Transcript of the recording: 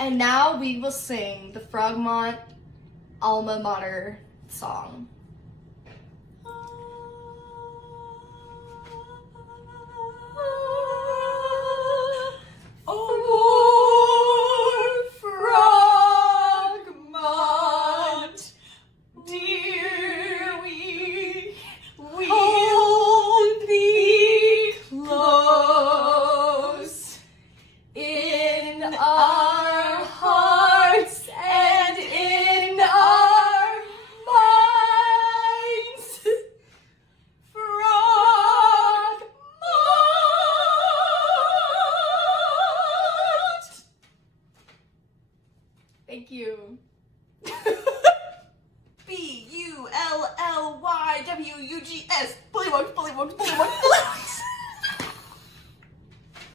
And now we will sing the Frogmont Alma Mater song. Frogmont, dear, we hold thee close in our hearts and in our minds. Frogmont. Thank you. Bullywogs, Bullywugs, Bullywugs, Bullywugs.